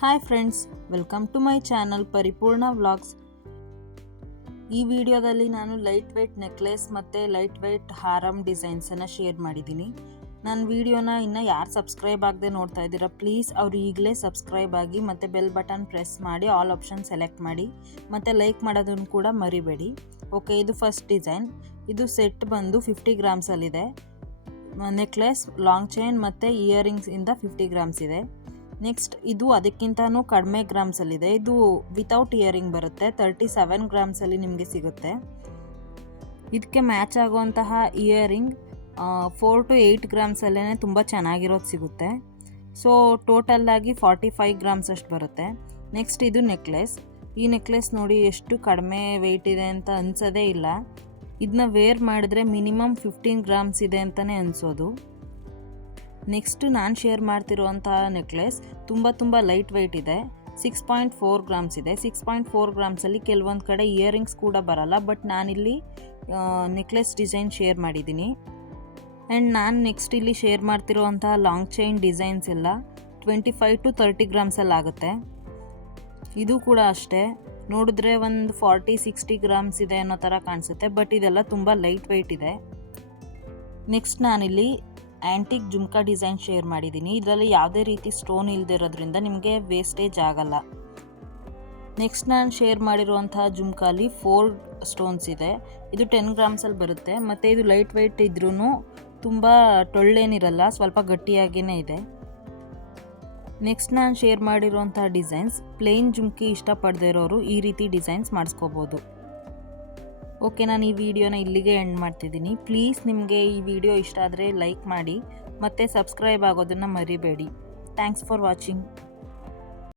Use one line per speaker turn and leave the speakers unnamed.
Hi friends welcome to my channel Paripoorna vlogs ಈ ವಿಡಿಯೋದಲ್ಲಿ ನಾನು ಲೈಟ್ ವೆಯ್ಟ್ ನೆಕ್ಲೆಸ್ ಮತ್ತು ಲೈಟ್ ವೆಯ್ಟ್ ಹಾರಮ್ ಡಿಸೈನ್ಸನ್ನು ಶೇರ್ ಮಾಡಿದ್ದೀನಿ. ನನ್ನ ವಿಡಿಯೋನ ಇನ್ನು ಯಾರು ಸಬ್ಸ್ಕ್ರೈಬ್ ಆಗದೆ ನೋಡ್ತಾ ಇದ್ದೀರಾ ಪ್ಲೀಸ್ ಅವರು ಈಗಲೇ ಸಬ್ಸ್ಕ್ರೈಬ್ ಆಗಿ ಮತ್ತು ಬೆಲ್ ಬಟನ್ ಪ್ರೆಸ್ ಮಾಡಿ ಆಲ್ ಆಪ್ಷನ್ ಸೆಲೆಕ್ಟ್ ಮಾಡಿ, ಮತ್ತು ಲೈಕ್ ಮಾಡೋದನ್ನು ಕೂಡ ಮರಿಬೇಡಿ. ಓಕೆ ಇದು ಫಸ್ಟ್ ಡಿಸೈನ್ ಇದು ಸೆಟ್ ಬಂದು ಫಿಫ್ಟಿ ಗ್ರಾಮ್ಸಲ್ಲಿದೆ ನೆಕ್ಲೆಸ್ ಲಾಂಗ್ ಚೈನ್ ಮತ್ತು ಇಯರಿಂಗ್ಸ್ ಇಂದ ಫಿಫ್ಟಿ ಗ್ರಾಮ್ಸ್ ಇದೆ. ನೆಕ್ಸ್ಟ್ ಇದು ಅದಕ್ಕಿಂತನೂ ಕಡಿಮೆ ಗ್ರಾಮ್ಸಲ್ಲಿದೆ ಇದು ವಿತೌಟ್ ಇಯರಿಂಗ್ ಬರುತ್ತೆ. ತರ್ಟಿ ಸೆವೆನ್ ಗ್ರಾಮ್ಸಲ್ಲಿ ನಿಮಗೆ ಸಿಗುತ್ತೆ. ಇದಕ್ಕೆ ಮ್ಯಾಚ್ ಆಗುವಂತಹ ಇಯರಿಂಗ್ ಫೋರ್ ಟು ಏಯ್ಟ್ ಗ್ರಾಮ್ಸಲ್ಲೇ ತುಂಬ ಚೆನ್ನಾಗಿರೋದು ಸಿಗುತ್ತೆ. ಸೊ ಟೋಟಲ್ಲಾಗಿ ಫಾರ್ಟಿ ಫೈವ್ ಗ್ರಾಮ್ಸ್ ಅಷ್ಟು ಬರುತ್ತೆ. ನೆಕ್ಸ್ಟ್ ಇದು ನೆಕ್ಲೆಸ್ ಈ ನೆಕ್ಲೆಸ್ ನೋಡಿ ಎಷ್ಟು ಕಡಿಮೆ ವೆಯ್ಟ್ ಇದೆ ಅಂತ ಅನ್ಸೋದೇ ಇಲ್ಲ. ಇದನ್ನ ವೇರ್ ಮಾಡಿದ್ರೆ ಮಿನಿಮಮ್ ಫಿಫ್ಟೀನ್ ಗ್ರಾಮ್ಸ್ ಇದೆ ಅಂತಲೇ ಅನಿಸೋದು. ನೆಕ್ಸ್ಟ್ ನಾನು ಶೇರ್ ಮಾಡ್ತಿರುವಂತಹ ನೆಕ್ಲೆಸ್ ತುಂಬ ತುಂಬ ಲೈಟ್ ವೆಯ್ಟ್ ಇದೆ. ಸಿಕ್ಸ್ ಪಾಯಿಂಟ್ ಫೋರ್ ಗ್ರಾಮ್ಸ್ ಇದೆ. ಸಿಕ್ಸ್ ಪಾಯಿಂಟ್ ಫೋರ್ ಗ್ರಾಮ್ಸಲ್ಲಿ ಕೆಲವೊಂದು ಕಡೆ ಇಯರಿಂಗ್ಸ್ ಕೂಡ ಬರಲ್ಲ. ಬಟ್ ನಾನಿಲ್ಲಿ ನೆಕ್ಲೆಸ್ ಡಿಸೈನ್ ಶೇರ್ ಮಾಡಿದ್ದೀನಿ. ಆ್ಯಂಡ್ ನಾನು ನೆಕ್ಸ್ಟ್ ಇಲ್ಲಿ ಶೇರ್ ಮಾಡ್ತಿರುವಂತಹ ಲಾಂಗ್ ಚೈನ್ ಡಿಸೈನ್ಸ್ ಎಲ್ಲ ಟ್ವೆಂಟಿ ಫೈವ್ ಟು ತರ್ಟಿ ಗ್ರಾಮ್ಸಲ್ಲಿ ಆಗುತ್ತೆ. ಇದು ಕೂಡ ಅಷ್ಟೇ. ನೋಡಿದ್ರೆ ಒಂದು ಫಾರ್ಟಿ ಸಿಕ್ಸ್ಟಿ ಗ್ರಾಮ್ಸ್ ಇದೆ ಅನ್ನೋ ಥರ ಕಾಣಿಸುತ್ತೆ. ಬಟ್ ಇದೆಲ್ಲ ತುಂಬ ಲೈಟ್ ವೆಯ್ಟ್ ಇದೆ. ನೆಕ್ಸ್ಟ್ ನಾನಿಲ್ಲಿ ಆ್ಯಂಟಿಕ್ ಜುಮ್ಕಾ ಡಿಸೈನ್ ಶೇರ್ ಮಾಡಿದ್ದೀನಿ. ಇದರಲ್ಲಿ ಯಾವುದೇ ರೀತಿ ಸ್ಟೋನ್ ಇಲ್ದಿರೋದ್ರಿಂದ ನಿಮಗೆ ವೇಸ್ಟೇಜ್ ಆಗಲ್ಲ. ನೆಕ್ಸ್ಟ್ ನಾನು ಶೇರ್ ಮಾಡಿರುವಂತಹ ಜುಮ್ಕಾಲಿ ಫೋರ್ ಸ್ಟೋನ್ಸ್ ಇದೆ. ಇದು ಟೆನ್ ಗ್ರಾಮ್ಸಲ್ಲಿ ಬರುತ್ತೆ. ಮತ್ತು ಇದು ಲೈಟ್ ವೆಯ್ಟ್ ಇದ್ರೂ ತುಂಬ ಟೊಳ್ಳೇನಿರಲ್ಲ, ಸ್ವಲ್ಪ ಗಟ್ಟಿಯಾಗಿಯೇ ಇದೆ. ನೆಕ್ಸ್ಟ್ ನಾನು ಶೇರ್ ಮಾಡಿರುವಂಥ ಡಿಸೈನ್ಸ್ ಪ್ಲೇನ್ ಜುಮ್ಕಿ ಇಷ್ಟಪಡದೇ ಇರೋರು ಈ ರೀತಿ ಡಿಸೈನ್ಸ್ ಮಾಡಿಸ್ಕೋಬೋದು. ಓಕೆ, ನಾನು ಈ ವಿಡಿಯೋನ ಇಲ್ಲಿಗೆ ಎಂಡ್ ಮಾಡ್ತಿದ್ದೀನಿ. ಪ್ಲೀಸ್ ನಿಮಗೆ ಈ ವಿಡಿಯೋ ಇಷ್ಟ ಆದರೆ ಲೈಕ್ ಮಾಡಿ, ಮತ್ತು ಸಬ್ಸ್ಕ್ರೈಬ್ ಆಗೋದನ್ನು ಮರಿಬೇಡಿ. Thanks for watching